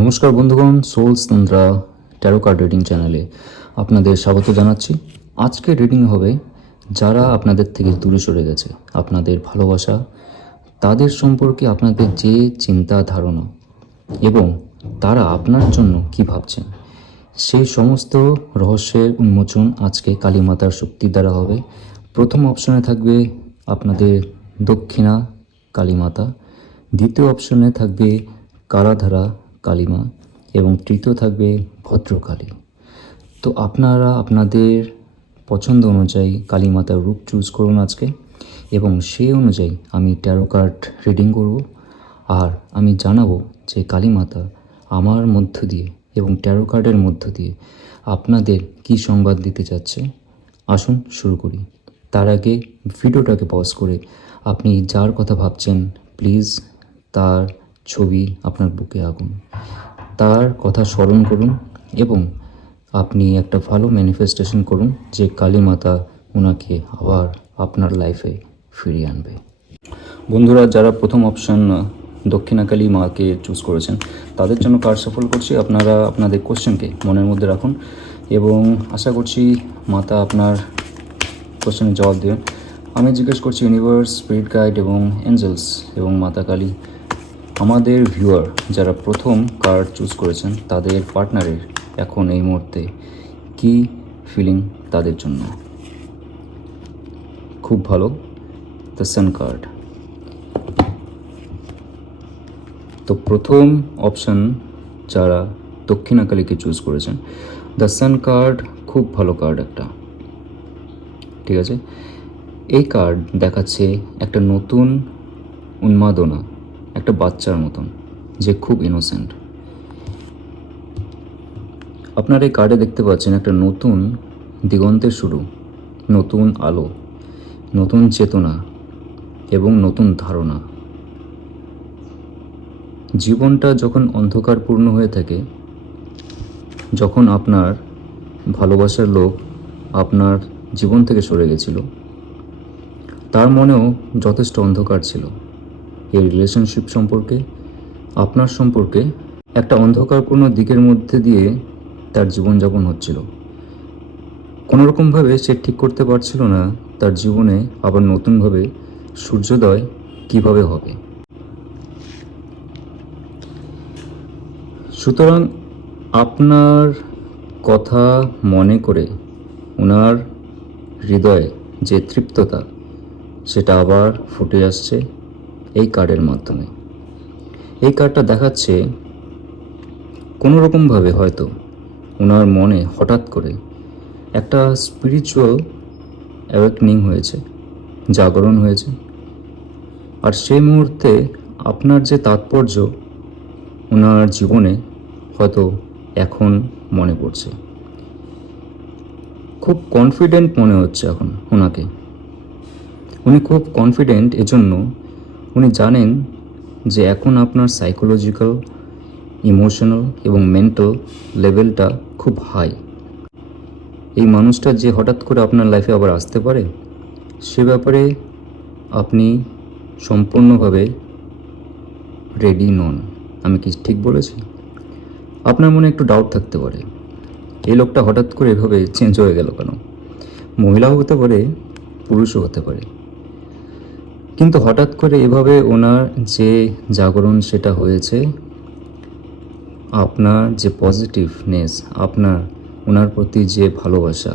নমস্কার বন্ধুগণ, sols তন্ত্রা taro card reading চ্যানেলে আপনাদের স্বাগত জানাচ্ছি। আজকে রিডিং হবে যারা আপনাদের থেকে দূরে সরে গেছে, আপনাদের ভালোবাসা, তাদের সম্পর্কে আপনাদের যে চিন্তা ধারণা এবং তারা আপনার জন্য কি ভাবছেন, সেই সমস্ত রহস্যের উন্মোচন আজকে কালীমাতার শক্তির দ্বারা হবে। প্রথম অপশনে থাকবে আপনাদের দক্ষিণা কালীমাতা, দ্বিতীয় অপশনে থাকবে কারাধারা কালীমা এবং তৃতীয় থাকবে ভদ্রকালী। তো আপনারা আপনাদের পছন্দ অনুযায়ী কালীমাতার রূপ চুজ করুন আজকে, এবং সেই অনুযায়ী আমি ট্যারো কার্ড রিডিং করব। আর আমি জানাবো যে কালীমাতা আমার মধ্য দিয়ে এবং ট্যারো কার্ডের মধ্য দিয়ে আপনাদের কি সংবাদ দিতে চাচ্ছে। আসুন শুরু করি। তার আগে ভিডিওটাকে পজ করে আপনি যার কথা ভাবছেন প্লিজ তার ছবি আপনার বুকে আঁকুন, তার কথা স্মরণ করুন এবং আপনি একটা ভালো ম্যানিফেস্টেশন করুন যে কালীমাতা ওনাকে আবার আপনার লাইফে ফিরিয়ে আনবে। বন্ধুরা, যারা প্রথম অপশন দক্ষিণাকালী মাকে চুজ করেছেন তাদের জন্য কার্ড সফল করছি। আপনারা আপনাদের কোশ্চেনকে মনের মধ্যে রাখুন এবং আশা করছি মাতা আপনার কোশ্চেনের জবাব দেবেন। আমি জিজ্ঞেস করছি ইউনিভার্স, স্পিরিট গাইড এবং এঞ্জেলস এবং মাতা কালী, আমাদের ভিউয়ার যারা প্রথম কার্ড চুজ করেছেন তাদের পার্টনারের এখন এই মুহূর্তে কি ফিলিং তাদের জন্য। খুব ভালো, দ্য সান কার্ড। তো প্রথম অপশন যারা দক্ষিণাকালীকে চুজ করেছেন, দ্য সান কার্ড খুব ভালো কার্ড একটা, ঠিক আছে। এই কার্ড দেখাচ্ছে একটা নতুন উন্মাদনা, একটা বাচ্চার মতন যে খুব ইনোসেন্ট। আপনার এই কার্ডে দেখতে পাচ্ছেন একটা নতুন দিগন্তের শুরু, নতুন আলো, নতুন চেতনা এবং নতুন ধারণা। জীবনটা যখন অন্ধকারপূর্ণ হয়ে থাকে, যখন আপনার ভালোবাসার লোক আপনার জীবন থেকে সরে গেছিল, তার মনেও যথেষ্ট অন্ধকার ছিল এই রিলেশনশিপ সম্পর্কে, আপনার সম্পর্কে। একটা অন্ধকারপূর্ণ দিকের মধ্যে দিয়ে তার জীবনযাপন হচ্ছিল। কোনোরকমভাবে সে ঠিক করতে পারছিল না তার জীবনে আবার নতুনভাবে সূর্যোদয় কিভাবে হবে। সুতরাং আপনার কথা মনে করে ওনার হৃদয়ে যে তৃপ্ততা, সেটা আবার ফুটে আসছে এই কার্ডের মাধ্যমে। এই কার্ডটা দেখাচ্ছে কোনোরকমভাবে হয়তো ওনার মনে হঠাৎ করে একটা স্পিরিচুয়াল অ্যাওয়েকনিং হয়েছে, জাগরণ হয়েছে। আর সেই মুহূর্তে আপনার যে তাৎপর্য ওনার জীবনে হয়তো এখন মনে পড়ছে। খুব কনফিডেন্ট মনে হচ্ছে এখন ওনাকে। উনি খুব কনফিডেন্ট, এজন্য উনি জানেন যে এখন আপনার সাইকোলজিক্যাল, ইমোশনাল এবং মেন্টাল লেভেলটা খুব হাই। এই মানুষটা যে হঠাৎ করে আপনার লাইফে আবার আসতে পারে, সে ব্যাপারে আপনি সম্পূর্ণভাবে রেডি নন। আমি কি ঠিক বলেছি? আপনার মনে একটু ডাউট থাকতে পারে, এই লোকটা হঠাৎ করে এভাবে চেঞ্জ হয়ে গেল কেন। মহিলাও হতে পারে, পুরুষও হতে পারে, কিন্তু হঠাৎ করে এভাবে ওনার যে জাগরণ সেটা হয়েছে। আপনার যে পজিটিভনেস, আপনার ওনার প্রতি যে ভালোবাসা,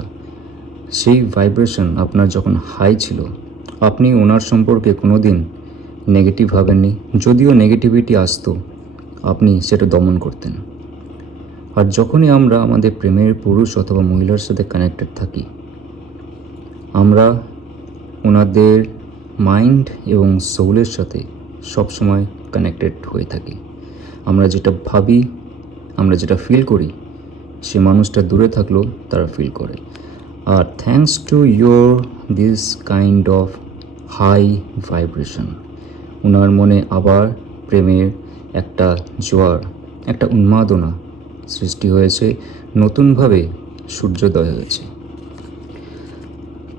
সেই ভাইব্রেশন আপনার যখন হাই ছিল, আপনি ওনার সম্পর্কে কোনো দিন নেগেটিভ ভাবেননি। যদিও নেগেটিভিটি আসতো, আপনি সেটা দমন করতেন। আর যখনই আমরা আমাদের প্রেমের পুরুষ অথবা মহিলার সাথে কানেক্টেড থাকি, আমরা ওনাদের মাইন্ড এবং সোলের সাথে সবসময় কানেক্টেড হয়ে থাকি। আমরা যেটা ভাবি, আমরা যেটা ফিল করি, সে মানুষটা দূরে থাকলেও তারা ফিল করে। আর thanks to your this kind of high vibration, ওনার মনে আবার প্রেমের একটা জোয়ার, একটা উন্মাদনা সৃষ্টি হয়েছে, নতুনভাবে সূর্যোদয় হয়েছে।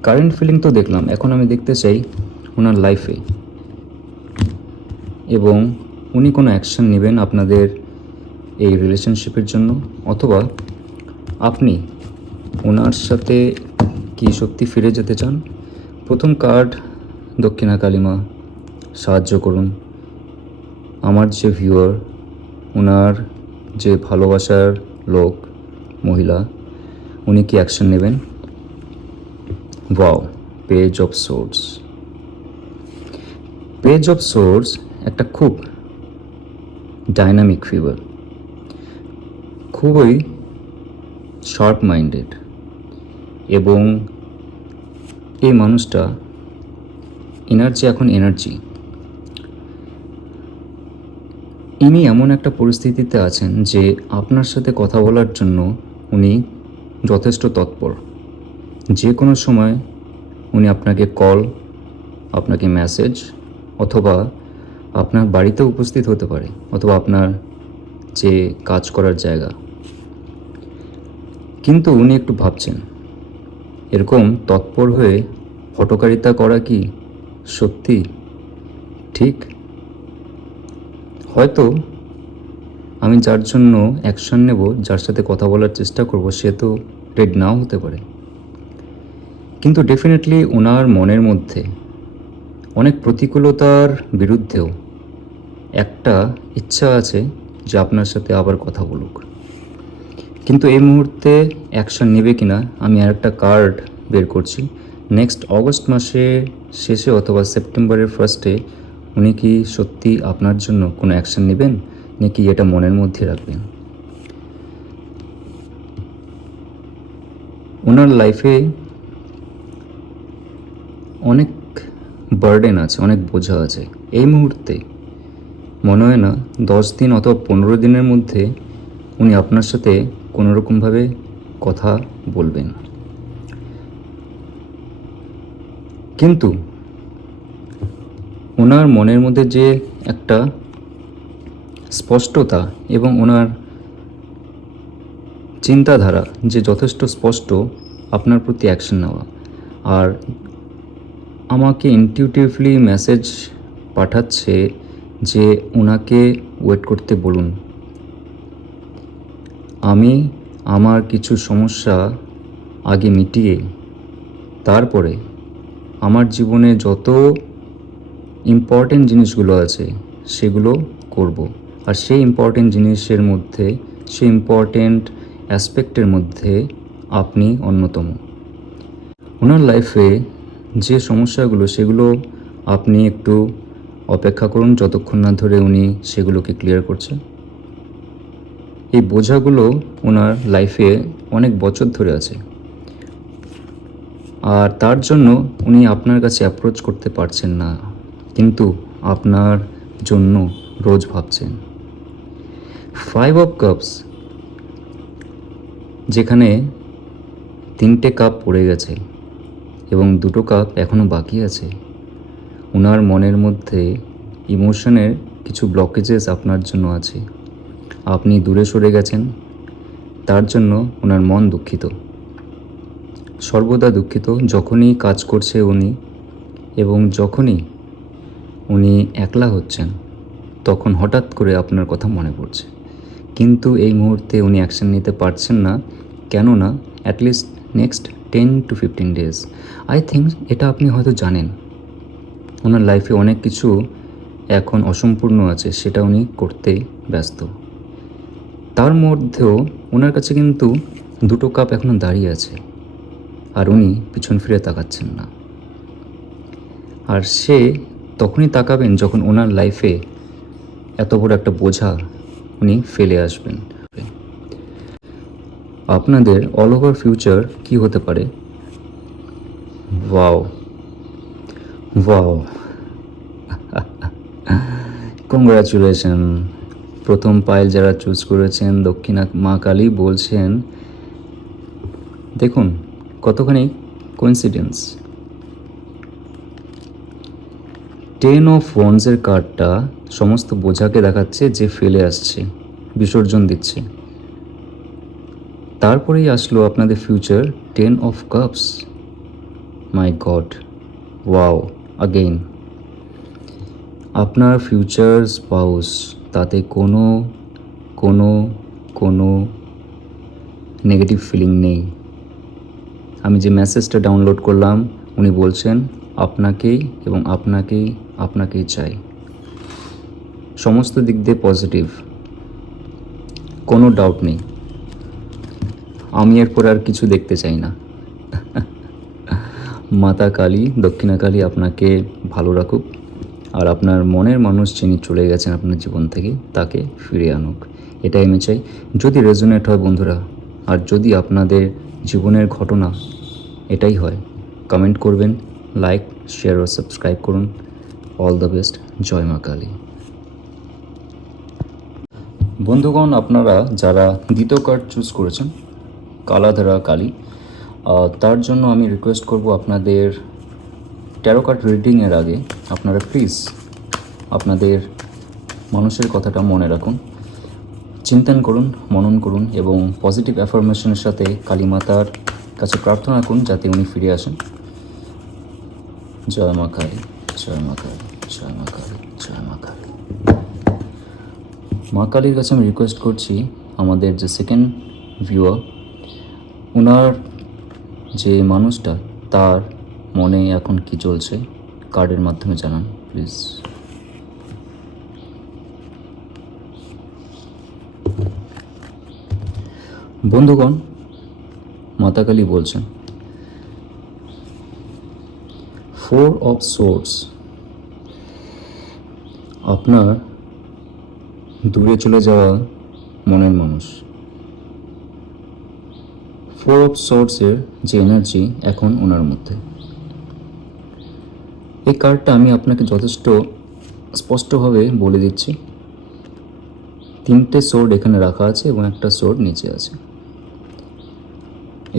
কারেন্ট ফিলিং তো দেখলাম, এখন আমি দেখতে চাই ওনার লাইফে, এবং উনি কোনো অ্যাকশন নেবেন আপনাদের এই রিলেশনশিপের জন্য, অথবা আপনি ওনার সাথে কি সত্যি ফিরে যেতে চান। প্রথম কার্ড, দক্ষিণা কালীমা, সাহায্য করুন আমার যে ভিউয়ার, ওনার যে ভালোবাসার লোক, মহিলা, উনি কি অ্যাকশন নেবেন। Wow, page of swords. Page of swords একটা খুব ডাইনামিক ফিগার, খুবই শার্প মাইন্ডেড, এবং এই মানুষটা এনার্জি, এখন এনার্জি, ইনি এমন একটা পরিস্থিতিতে আছেন যে আপনার সাথে কথা বলার জন্য উনি যথেষ্ট তৎপর। যে কোনো সময় উনি আপনাকে কল, আপনাকে মেসেজ, অথবা আপনার বাড়িতে উপস্থিত হতে পারে, অথবা আপনার যে কাজ করার জায়গা। কিন্তু উনি একটু ভাবছেন, এরকম তৎপর হয়ে হঠকারিতা করা কি সত্যি ঠিক? হয়তো আমি যার জন্য অ্যাকশন নেব, যার সাথে কথা বলার চেষ্টা করব, সে তো রেড নাও হতে পারে। কিন্তু ডেফিনেটলি ওনার মনের মধ্যে অনেক প্রতিকূলতার বিরুদ্ধেও একটা ইচ্ছা আছে যে আপনার সাথে আবার কথা বলুক। কিন্তু এই মুহূর্তে অ্যাকশন নেবে কিনা, আমি আর একটা কার্ড বের করছি। নেক্সট অগস্ট মাসের শেষে অথবা সেপ্টেম্বরের ফার্স্টে উনি কি সত্যি আপনার জন্য কোনো অ্যাকশন নেবেন, নাকি এটা মনের মধ্যে রাখবেন। ওনার লাইফে অনেক বার্ডেন আছে, অনেক বোঝা আছে। এই মুহূর্তে মনে হয় না 10 দিন অথবা 15 দিনের মধ্যে উনি আপনার সাথে কোনোরকমভাবে কথা বলবেন। কিন্তু ওনার মনের মধ্যে যে একটা স্পষ্টতা এবং ওনার চিন্তাধারা যে যথেষ্ট স্পষ্ট আপনার প্রতি অ্যাকশন নেওয়া, আর আমাকে ইনটিউটিভলি মেসেজ পাঠাচ্ছে যে ওনাকে ওয়েট করতে বলুন। আমি আমার কিছু সমস্যা আগে মিটিয়ে তারপরে আমার জীবনে যত ইম্পর্টেন্ট জিনিসগুলো আছে সেগুলো করব। আর সেই ইম্পর্টেন্ট জিনিসের মধ্যে, সেই ইম্পর্টেন্ট অ্যাসপেক্টের মধ্যে আপনি অন্যতম। ওনার লাইফে যে সমস্যাগুলো, সেগুলো আপনি একটু অপেক্ষা করুন যতক্ষণ না ধরে উনি সেগুলোকে ক্লিয়ার করছে। এই বোঝাগুলো ওনার লাইফে অনেক বছর ধরে আছে, আর তার জন্য উনি আপনার কাছে অ্যাপ্রোচ করতে পারছেন না, কিন্তু আপনার জন্য রোজ ভাবছেন। 5 অফ কাপস, যেখানে 3টে কাপ পড়ে গেছে এবং 2টো কাপ এখনও বাকি আছে। ওনার মনের মধ্যে ইমোশনের কিছু ব্লকেজেস আপনার জন্য আছে। আপনি দূরে সরে গেছেন, তার জন্য ওনার মন দুঃখিত, সর্বদা দুঃখিত। যখনই কাজ করছে উনি, এবং যখনই উনি একলা হচ্ছেন, তখন হঠাৎ করে আপনার কথা মনে পড়ছে। কিন্তু এই মুহূর্তে উনি অ্যাকশন নিতে পারছেন না, কেননা at least next 10 to 15 days, I think এটা আপনি হয়তো জানেন, ওনার লাইফে অনেক কিছু এখন অসম্পূর্ণ আছে, সেটা উনি করতে ব্যস্ত। তার মধ্যেও ওনার কাছে কিন্তু 2টো কাপ এখনও দাঁড়িয়ে আছে, আর উনি পিছন ফিরে তাকাচ্ছেন না। আর সে তখনই তাকাবেন যখন ওনার লাইফে এত বড় একটা বোঝা উনি ফেলে আসবেন। আপনাদের অল ওভার ফিউচার কি হতে পারে? Wow wow, congratulation. প্রথম পাইল যারা চুজ করেছেন, দক্ষিণা মা কালী বলছেন, দেখুন কতখানি কোইন্সিডেন্স। 10 অফ ওয়ান্ডসের কার্ডটা সমস্ত বোঝাকে দেখাচ্ছে যে ফেলে আসছে, বিসর্জন দিচ্ছে। তারপরেই আসলো আপনাদের future 10 of cups. My god, wow again. আপনার ফিউচার স্পাউস, তাতে কোনো কোনো কোনো নেগেটিভ ফিলিং নেই। আমি যে মেসেজটা ডাউনলোড করলাম, উনি বলছেন আপনাকেই এবং আপনাকেই চাই। সমস্ত দিক দিয়ে পজিটিভ, কোনো ডাউট নেই। আমি এরপর আর কিছু দেখতে চাই না। মাতা কালী, দক্ষিণা কালী আপনাকে ভালো রাখুক, আর আপনার মনের মানুষ যিনি চলে গেছেন আপনার জীবন থেকে তাকে ফিরে আনুক, এটাই আমি চাই। যদি রেজোনেট হয় বন্ধুরা, আর যদি আপনাদের জীবনের ঘটনা এটাই হয়, কমেন্ট করবেন, লাইক, শেয়ার ও সাবস্ক্রাইব করুন। All the best. জয় মা কালী। বন্ধুগণ, আপনারা যারা দ্বিতীয় কার্ড চুজ করেছেন, কালাধারা কালী, তার জন্য আমি রিকোয়েস্ট করব আপনাদের ট্যারো কার্ড রিডিংয়ের আগে আপনারা প্লিজ আপনাদের মানুষের কথাটা মনে রাখুন, চিন্তন করুন, মনন করুন এবং পজিটিভ অ্যাফার্মেশনের সাথে কালী মাতার কাছে প্রার্থনা করুন যাতে উনি ফিরে আসেন। জয় মা কালী, জয় মা কালী, জয় মা কালী, জয় মা কালী। মা কালীর কাছে আমি রিকোয়েস্ট করছি আমাদের যে সেকেন্ড ভিউয়ার, ওনার যে মানুষটা, তার মনে এখন কি চলছে কার্ডের মাধ্যমে জানান প্লিজ। বন্ধুগণ, মাতা কালী বলছেন 4 অফ সোর্স, আপনার দূরে চলে যাওয়া মনের মানুষ। 4 অফ সোর্সের যে এনার্জি এখন ওনার মধ্যে, এই কার্ডটা আমি আপনাকে যথেষ্ট স্পষ্টভাবে বলে দিচ্ছি। 3টে সোর্ড এখানে রাখা আছে এবং একটা সোর্ড নিচে আছে,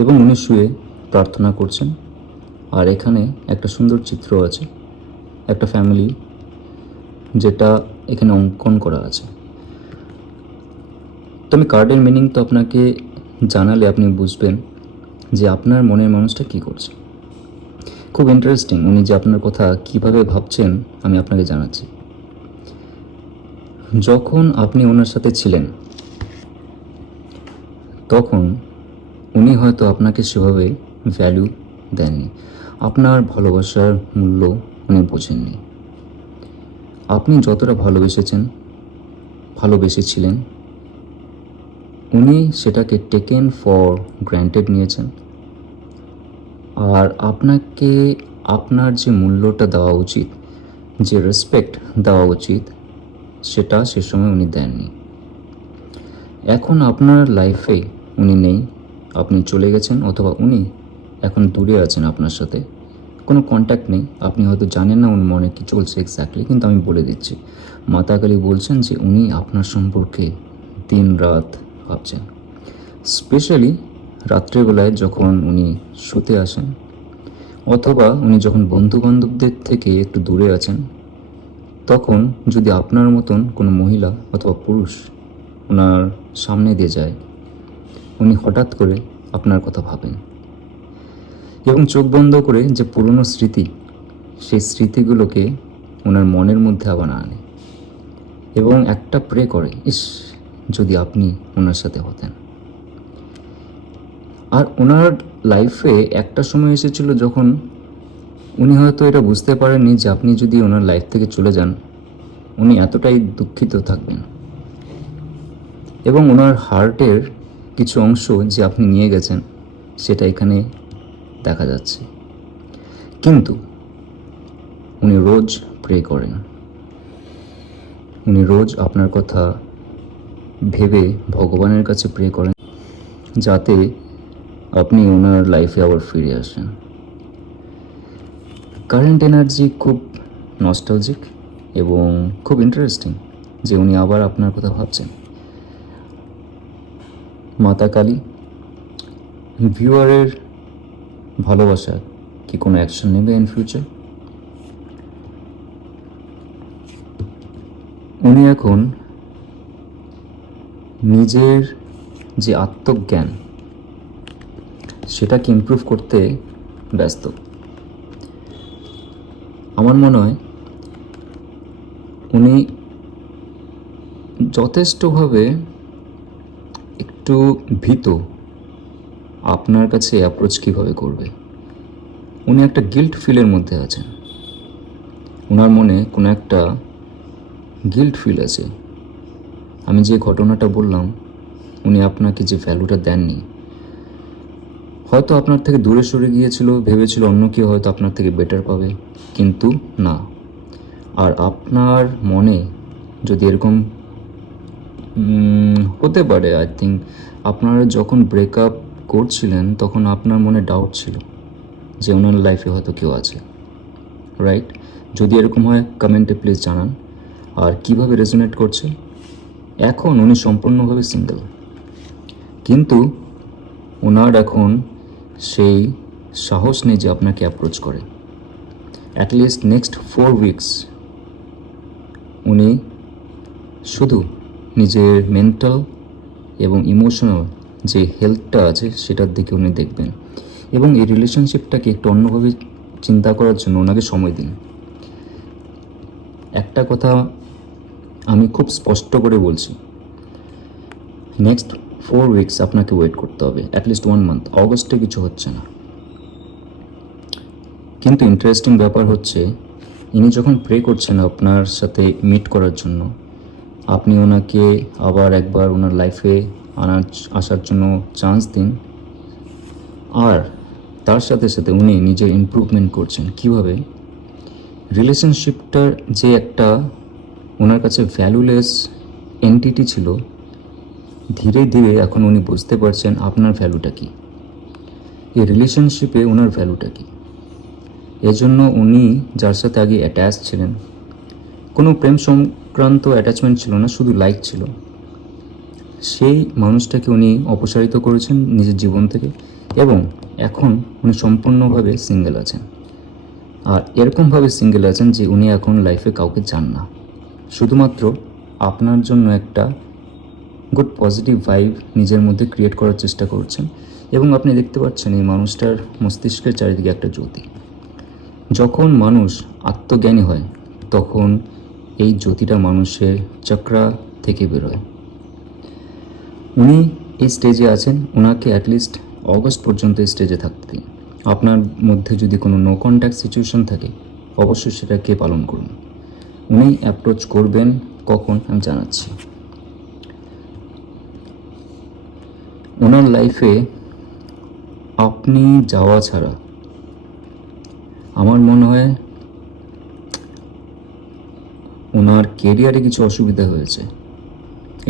এবং উনি শুয়ে প্রার্থনা করছেন। আর এখানে একটা সুন্দর চিত্র আছে, একটা ফ্যামিলি, যেটা এখানে অঙ্কন করা আছে। তো আমি কার্ডের মিনিং তো আপনাকে জানালে আপনি বুঝবেন যে আপনার মনের মানুষটা কী করছে। খুব ইন্টারেস্টিং, উনি যে আপনার কথা কিভাবে ভাবছেন আমি আপনাকে জানাচ্ছি। যখন আপনি ওনার সাথে ছিলেন তখন উনি হয়তো আপনাকে সেভাবে ভ্যালু দেননি, আপনার ভালোবাসার মূল্য উনি বোঝেননি। আপনি যতটা ভালোবেসেছিলেন উনি সেটাকে টেকেন ফর গ্র্যান্টেড নিয়েছেন। আর আপনাকে আপনার যে মূল্যটা দেওয়া উচিত, যে রেসপেক্ট দেওয়া উচিত, সেটা সে সময় উনি দেননি। এখন আপনার লাইফে উনি নেই, আপনি চলে গেছেন, অথবা উনি এখন দূরে আছেন, আপনার সাথে কোনো কন্ট্যাক্ট নেই। আপনি হয়তো জানেন না ওর মনে কী চলছে এক্স্যাক্টলি, কিন্তু আমি বলে দিচ্ছি। মাতা কালী বলছেন যে উনি আপনার সম্পর্কে দিন রাত ভাবছেন। স্পেশালি রাত্রেবেলায় যখন উনি শুতে আসেন, অথবা উনি যখন বন্ধুবান্ধবদের থেকে একটু দূরে আছেন, তখন যদি আপনার মতন কোনো মহিলা অথবা পুরুষ ওনার সামনে দিয়ে যায়, উনি হঠাৎ করে আপনার কথা ভাবেন এবং চোখ বন্ধ করে যে পুরনো স্মৃতি, সেই স্মৃতিগুলোকে ওনার মনের মধ্যে আবার আনে এবং একটা প্রে করে, ইস যদি আপনি ওনার সাথে হতেন। আর ওনার লাইফে একটা সময় এসেছিল যখন উনি হয়তো এটা বুঝতে পারেননি যে আপনি যদি ওনার লাইফ থেকে চলে যান উনি এতটাই দুঃখিত থাকবেন, এবং ওনার হার্টের কিছু অংশ যে আপনি নিয়ে গেছেন সেটা এখানে দেখা যাচ্ছে। কিন্তু উনি রোজ প্রে করেন, উনি রোজ আপনার কথা ভেবে ভগবানের কাছে প্রে করেন যাতে আপনি ওনার লাইফে আবার ফিরে আসেন। কারেন্ট এনার্জি খুব নস্টালজিক এবং খুব ইন্টারেস্টিং যে উনি আবার আপনার কথা ভাবছেন। মাতা কালী, ভিউয়ারের ভালোবাসা কি কোনো অ্যাকশন নেবে ইন ফিউচার? উনি এখন নিজের যে আত্মজ্ঞান সেটাকে ইমপ্রুভ করতে ব্যস্ত। আমার মনে হয় উনি যথেষ্টভাবে একটু ভীত আপনার কাছে অ্যাপ্রোচ কীভাবে করবে। উনি একটা গিল্ট ফিলের মধ্যে আছেন, ওনার মনে কোনো একটা গিল্ট ফিল আছে। আমি যে ঘটনাটা বললাম, উনি আপনাকে যে ভ্যালুটা দেননি, হয়তো আপনার থেকে দূরে সরে গিয়েছিল, ভেবেছিল অন্য কেউ হয়তো আপনার থেকে বেটার পাবে, কিন্তু না। আর আপনার মনে যদি এরকম হতে পারে, আই থিঙ্ক আপনারা যখন ব্রেকআপ করছিলেন তখন আপনার মনে ডাউট ছিল যে ওনার লাইফে হয়তো কেউ আছে, রাইট? যদি এরকম হয় কমেন্টে প্লিজ জানান। আর কিভাবে রেজোনেট করছে, এখন উনি সম্পূর্ণভাবে সিঙ্গেল, কিন্তু ওনার এখন সেই সাহস নেই যে আপনাকে অ্যাপ্রোচ করে। অ্যাটলিস্ট নেক্সট 4 উইকস উনি শুধু নিজের মেন্টাল এবং ইমোশনাল যে হেলথটা আছে সেটার দিকে উনি দেখবেন, এবং এই রিলেশনশিপটাকে একটু অন্যভাবে চিন্তা করার জন্য ওনাকে সময় দিন। একটা কথা আমি খুব স্পষ্ট করে বলছি, নেক্সট 4 উইকস আপনাকে ওয়েট করতে হবে, অ্যাটলিস্ট 1 মান্থ। অগস্টে কিছু হচ্ছে না। কিন্তু ইন্টারেস্টিং ব্যাপার হচ্ছে, ইনি যখন প্রে করছেন আপনার সাথে মিট করার জন্য, আপনি ওনাকে আবার একবার ওনার লাইফে আসার জন্য চান্স দিন। আর তার সাথে সাথে উনি নিজের ইমপ্রুভমেন্ট করছেন। কিভাবে? রিলেশনশিপটার যে একটা ওনার কাছে ভ্যালুলেস এন্টিটি ছিল, ধীরে ধীরে এখন উনি বুঝতে পারছেন আপনার ভ্যালুটা কী, এই রিলেশনশিপে ওনার ভ্যালুটা কী। এজন্য উনি যার সাথে আগে অ্যাটাচ ছিলেন, কোনো প্রেম সংক্রান্ত অ্যাটাচমেন্ট ছিল না, শুধু লাইক ছিল, সেই মানুষটাকে উনি অপসারিত করেছেন নিজের জীবন থেকে, এবং এখন উনি সম্পূর্ণভাবে সিঙ্গেল আছেন। আর এরকমভাবে সিঙ্গেল আছেন যে উনি এখন লাইফে কাউকে চান না, শুধুমাত্র আপনার জন্য একটা গুড পজিটিভ ভাইব নিজের মধ্যে ক্রিয়েট করার চেষ্টা করছেন। এবং আপনি দেখতে পাচ্ছেন এই মানুষটার মস্তিষ্কের চারিদিকে একটা জ্যোতি। যখন মানুষ আত্মজ্ঞানী হয় তখন এই জ্যোতিটা মানুষের চক্রা থেকে বেরোয়। উনি এই স্টেজে আছেন, ওনাকে অ্যাটলিস্ট অগস্ট পর্যন্ত এই স্টেজে থাকতে দিন। আপনার মধ্যে যদি কোনো নো কন্ট্যাক্ট সিচুয়েশন থাকে, অবশ্যই সেটাকে পালন করুন। উনি অ্যাপ্রোচ করবেন কখন আমি জানাচ্ছি। ওনার লাইফে আপনি যাওয়া ছাড়া আমার মনে হয় ওনার কেরিয়ারে কিছু অসুবিধা হয়েছে,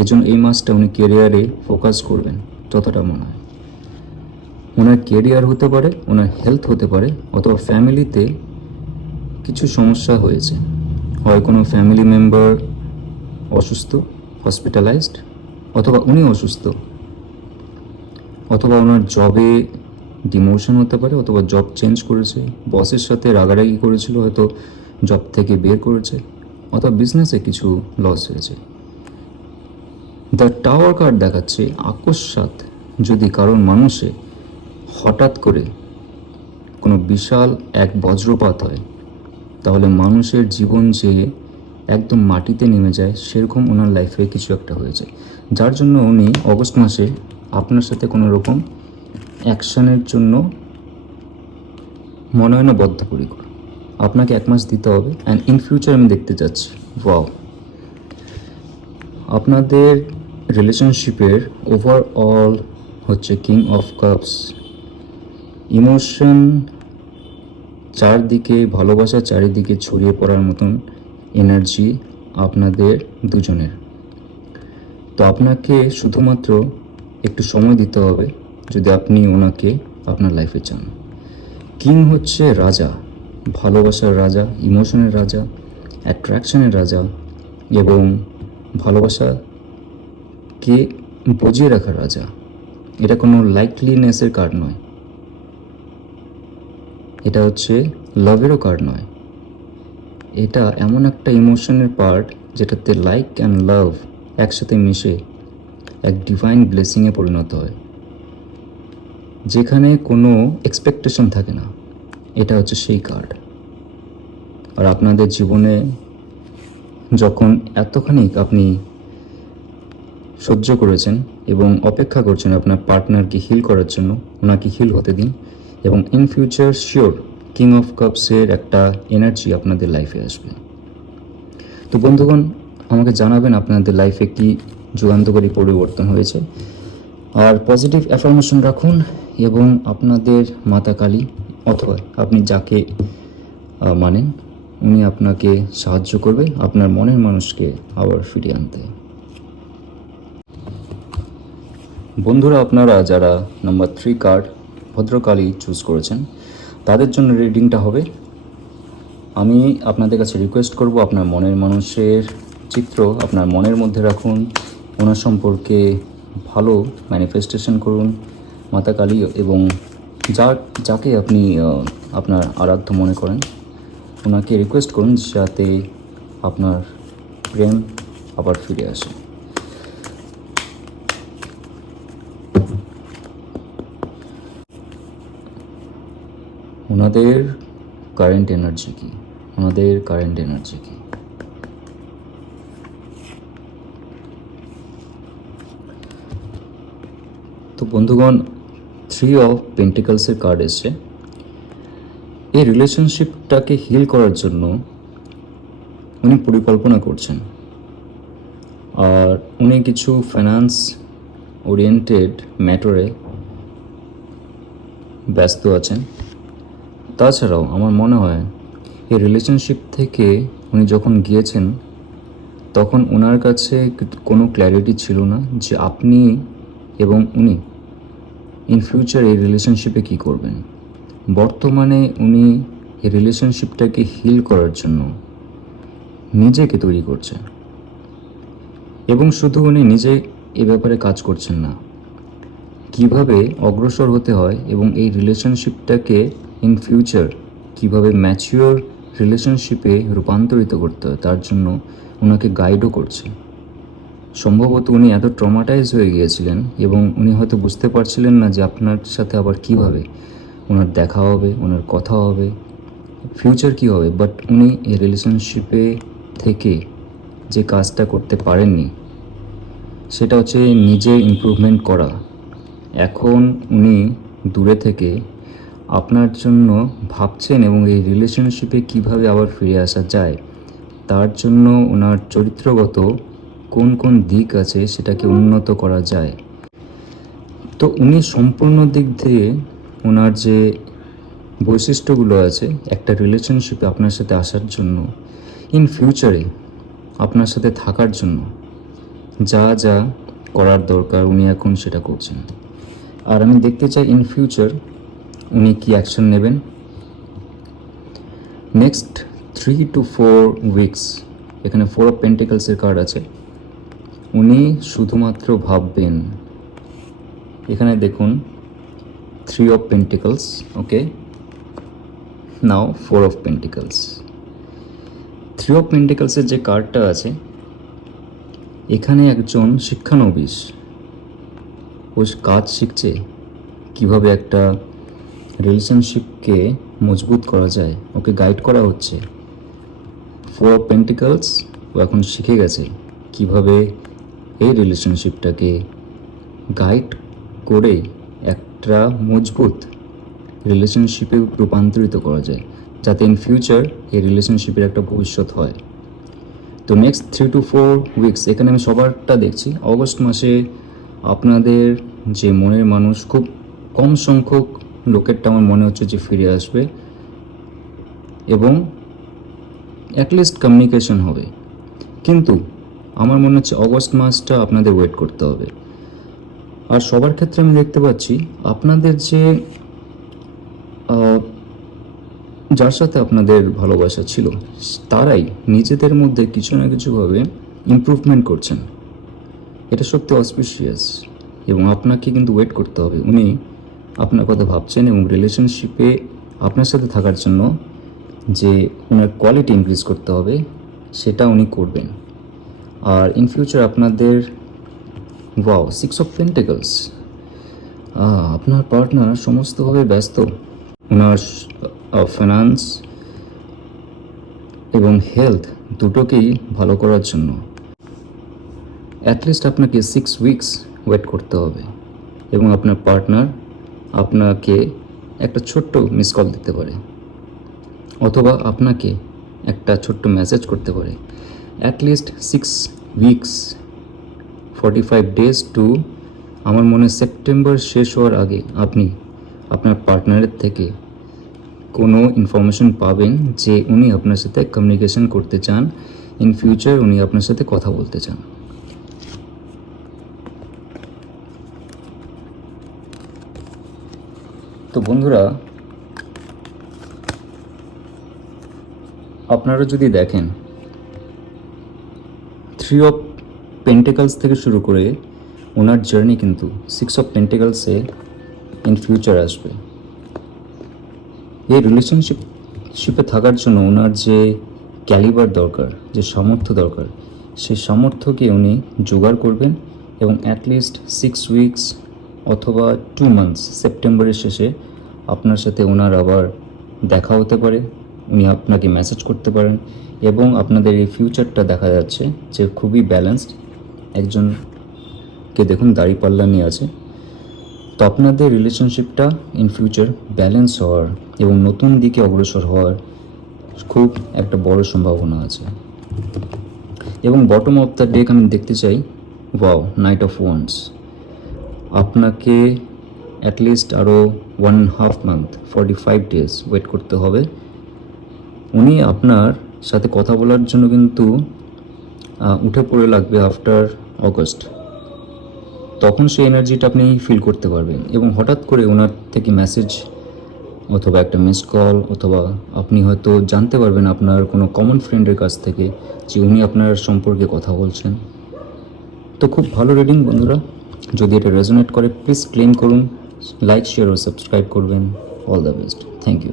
এজন্য এই মাসটা উনি কেরিয়ারে ফোকাস করবেন যতটা মনে হয়। ওনার কেরিয়ার হতে পারে, ওনার হেলথ হতে পারে, অথবা ফ্যামিলিতে কিছু সমস্যা হয়েছে, হয় কোনো ফ্যামিলি মেম্বার অসুস্থ, হসপিটালাইজড, অথবা উনি অসুস্থ, অথবা ওনার জবে ডিমোশন হতে পারে, অথবা জব চেঞ্জ করেছে, বসের সাথে রাগারাগি করেছিল, হয়তো জব থেকে বের করেছে, অথবা বিজনেসে কিছু লস হয়েছে। দ্য টাওয়ার কার্ড দেখাচ্ছে আকস্মাৎ যদি কারণ মানুষে হঠাৎ করে কোনো বিশাল এক বজ্রপাত হয়, তাহলে মানুষের জীবন যে একদম মাটিতে নেমে যায়, সেরকম ওনার লাইফে কিছু একটা হয়েছে, যার জন্য উনি অগস্ট মাসে আপনার সাথে কোনো রকম অ্যাকশানের জন্য মনে হয় না বদ্ধপরিকর। আপনাকে 1 মাস দিতে হবে, অ্যান্ড ইন ফিউচার আমি দেখতে চাচ্ছি ওয়াও আপনাদের রিলেশনশিপের ওভারঅল হচ্ছে কিং অফ কাপস। ইমোশন চারদিকে, ভালোবাসা চারিদিকে ছড়িয়ে পড়ার মতন এনার্জি আপনাদের দুজনের। তো আপনাকে শুধুমাত্র একটু সময় দিতে হবে যদি আপনি ওনাকে আপনার লাইফে চান। কিং হচ্ছে রাজা, ভালোবাসার রাজা, ইমোশনের রাজা, অ্যাট্রাকশনের রাজা, এবং ভালোবাসাকে বজিয়ে রাখার রাজা। এটা কোনো লাইকলিনেসের কার্ড নয়, এটা হচ্ছে লাভেরও কার্ড নয়। এটা এমন একটা ইমোশনের পার্ট যেটাতে লাইক অ্যান্ড লাভ একসাথে মিশে এক ডিভাইন ব্লেসিংয়ে পরিণত হয়, যেখানে কোনো এক্সপেকটেশন থাকে না। এটা হচ্ছে সেই কার্ড। আর আপনাদের জীবনে যখন এতখানি আপনি সহ্য করেছেন, এবং অপেক্ষা করছেন আপনার পার্টনারকে হিল করার জন্য। ওনাকে হিল হতে দিন এবং in future sure king of কাপসের একটা এনার্জি আপনাদের লাইফে আসবে। তো বন্ধুগণ, আমাকে জানাবেন আপনাদের লাইফে কি যুগান্তকারী পরিবর্তন হয়েছে। আর পজিটিভ অ্যাফার্মেশন রাখুন এবং আপনাদের মাতা কালী অথবা আপনি যাকে মানেন উনি আপনাকে সাহায্য করবে আপনার মনের মানুষকে আবার ফিরিয়ে আনতে। বন্ধুরা, আপনারা যারা নাম্বার 3 কার্ড ভদ্রকালী চুজ করেছেন তাদের জন্য রিডিংটা হবে। আমি আপনাদের কাছে রিকোয়েস্ট করব আপনার মনের মানুষের চিত্র আপনার মনের মধ্যে রাখুন, ওনার সম্পর্কে ভালো ম্যানিফেস্টেশন করুন মাতা কালী, এবং যাকে আপনি আপনার আরাধ্য মনে করেন ওনাকে রিকোয়েস্ট করুন যাতে আপনার প্রেম আবার ফিরে আসে। ওনাদের কারেন্ট এনার্জি কি? ওনাদের কারেন্ট এনার্জি কি? তো বন্ধুগণ, 3 অফ পেন্টিকলসের কার্ড এসছে। এই রিলেশনশিপটাকে হিল করার জন্য উনি পরিকল্পনা করছেন, আর উনি কিছু ফাইন্যান্স ওরিয়েন্টেড ম্যাটারে ব্যস্ত আছেন। তাছাড়াও আমার মনে হয় এই রিলেশনশিপ থেকে উনি যখন গিয়েছেন তখন ওনার কাছে কোনো ক্ল্যারিটি ছিল না যে আপনি এবং উনি ইন ফিউচার এই রিলেশনশিপে কী করবেন। বর্তমানে উনি এই রিলেশনশিপটাকে হিল করার জন্য নিজেকে তৈরি করছেন, এবং শুধু উনি নিজে এ ব্যাপারে কাজ করছেন না, কিভাবে অগ্রসর হতে হয় এবং এই রিলেশনশিপটাকে ইন ফিউচার কীভাবে ম্যাচিওর রিলেশনশিপে রূপান্তরিত করতে হয় তার জন্য ওনাকে গাইডও করছে। সম্ভবত উনি এত ট্রমাটাইজ হয়ে গিয়েছিলেন এবং উনি হয়তো বুঝতে পারছিলেন না যে আপনার সাথে আবার কীভাবে ওনার দেখা হবে, ওনার কথা হবে, ফিউচার কী হবে। বাট উনি এই রিলেশনশিপে থেকে যে কাজটা করতে পারেননি সেটা হচ্ছে নিজে ইমপ্রুভমেন্ট করা। এখন উনি দূরে থেকে আপনার জন্য ভাবছেন এবং এই রিলেশনশিপে কিভাবে আবার ফিরে আসা যায় তার জন্য ওনার চরিত্রগত কোন কোন দিক আছে সেটাকে উন্নত করা যায়। তো উনি সম্পূর্ণ দিক দিয়ে ওনার যে বৈশিষ্ট্যগুলো আছে একটা রিলেশনশিপে আপনার সাথে আসার জন্য, ইন ফিউচারে আপনার সাথে থাকার জন্য যা যা করার দরকার উনি এখন সেটা করছেন। আর আমি দেখতে চাই ইন ফিউচার উনি কি অ্যাকশন নেবেন। নেক্সট 3 to 4 উইকস এখানে 4 অফ পেন্টিকলসের কার্ড আছে। উনি শুধুমাত্র ভাববেন, এখানে দেখুন 3 of pentacles, okay, now 4 of pentacles. 3 of পেন্টিকলসের যে কার্ডটা আছে এখানে একজন শিক্ষানবিশ ও কাজ শিখছে কিভাবে একটা রিলেশনশিপকে মজবুত করা যায়, ওকে গাইড করা হচ্ছে। 4 অফ পেন্টিকলস ও এখন শিখে গেছে কিভাবে এই রিলেশনশিপটাকে গাইড করে একটা মজবুত রিলেশনশিপে রূপান্তরিত করা যায় যাতে ইন ফিউচার এই রিলেশনশিপের একটা ভবিষ্যৎ হয়। তো নেক্সট 3 to 4 উইকস এখানে আমি সবারটা দেখছি। অগস্ট মাসে আপনাদের যে মনের মানুষ খুব কম সংখ্যক লোকেরটা আমার মনে হচ্ছে যে ফিরে আসবে এবং অ্যাটলিস্ট কমিউনিকেশন হবে, কিন্তু আমার মনে হচ্ছে অগস্ট মাসটা আপনাদের ওয়েট করতে হবে। আর সবার ক্ষেত্রে আমি দেখতে পাচ্ছি আপনাদের যে যার সাথে আপনাদের ভালোবাসা ছিল তারাই নিজেদের মধ্যে কিছু না কিছুভাবে ইমপ্রুভমেন্ট করছেন। এটা সত্যি অসপিশিয়াস এবং আপনাকে কিন্তু ওয়েট করতে হবে। উনি আপনার কথা ভাবছেন এবং রিলেশনশিপে আপনার সাথে থাকার জন্য যে ওনার কোয়ালিটি ইনক্রিজ করতে হবে সেটা উনি করবেন। আর ইন ফিউচার আপনাদের ওয়াও 6 অফ পেন্টিকলস, আপনার পার্টনার সমস্তভাবে ব্যস্ত ওনার ফাইন্যান্স এবং হেলথ দুটোকেই ভালো করার জন্য। অ্যাটলিস্ট আপনাকে 6 উইকস ওয়েট করতে হবে এবং আপনার পার্টনার আপনাকে একটা ছোট্ট মিস কল দিতে পারে অথবা আপনাকে একটা ছোট্ট মেসেজ করতে পারে। অ্যাটলিস্ট 6 উইকস 45 ডেজ টু, আমার মনে হয় সেপ্টেম্বর শেষ হওয়ার আগে আপনি আপনার পার্টনারের থেকে কোনো ইনফরমেশন পাবেন যে উনি আপনার সাথে কমিউনিকেশন করতে চান, ইন ফিউচার উনি আপনার সাথে কথা বলতে চান। তো বন্ধুরা, আপনারা যদি দেখেন 3 অফ পেন্টিকলস থেকে শুরু করে ওনার জার্নি কিন্তু 6 অফ পেন্টিকলসে ইন ফিউচার আসবে। এই রিলেশনশিপে থাকার জন্য ওনার যে ক্যালিবার দরকার, যে সামর্থ্য দরকার, সেই সামর্থ্যকে উনি জোগাড় করবেন এবং অ্যাটলিস্ট 6 উইকস অথবা 2 মান্থস সেপ্টেম্বরের শেষে আপনার সাথে ওনার আবার দেখা হতে পারে, উনি আপনাকে মেসেজ করতে পারেন এবং আপনাদের এই ফিউচারটা দেখা যাচ্ছে যে খুবই ব্যালেন্সড। একজনকে দেখুন দাড়িপাল্লা নিয়ে আছে। তো আপনাদের রিলেশনশিপটা ইন ফিউচার ব্যালেন্স হওয়ার এবং নতুন দিকে অগ্রসর হওয়ার খুব একটা বড় সম্ভাবনা আছে। এবং বটম অফ দ্য ডেক আমি দেখতে চাই, ওয়াও, নাইট অফ ওয়ান্ডস। আপনাকে অ্যাটলিস্ট আরও 1.5 মান্থ 45 ডেজ ওয়েট করতে হবে। উনি আপনার সাথে কথা বলার জন্য কিন্তু উঠে পড়ে লাগবে আফটার অগস্ট। তখন সেই এনার্জিটা আপনি ফিল করতে পারবেন এবং হঠাৎ করে ওনার থেকে মেসেজ অথবা একটা মিস কল অথবা আপনি হয়তো জানতে পারবেন আপনার কোনো কমন ফ্রেন্ডের কাছ থেকে যে উনি আপনার সম্পর্কে কথা বলছেন। তো খুব ভালো রিডিং বন্ধুরা। যদি এটা রেজোনেট করে প্লিজ ক্লেম করুন, লাইক, শেয়ার ও সাবস্ক্রাইব করবেন। All the best, thank you.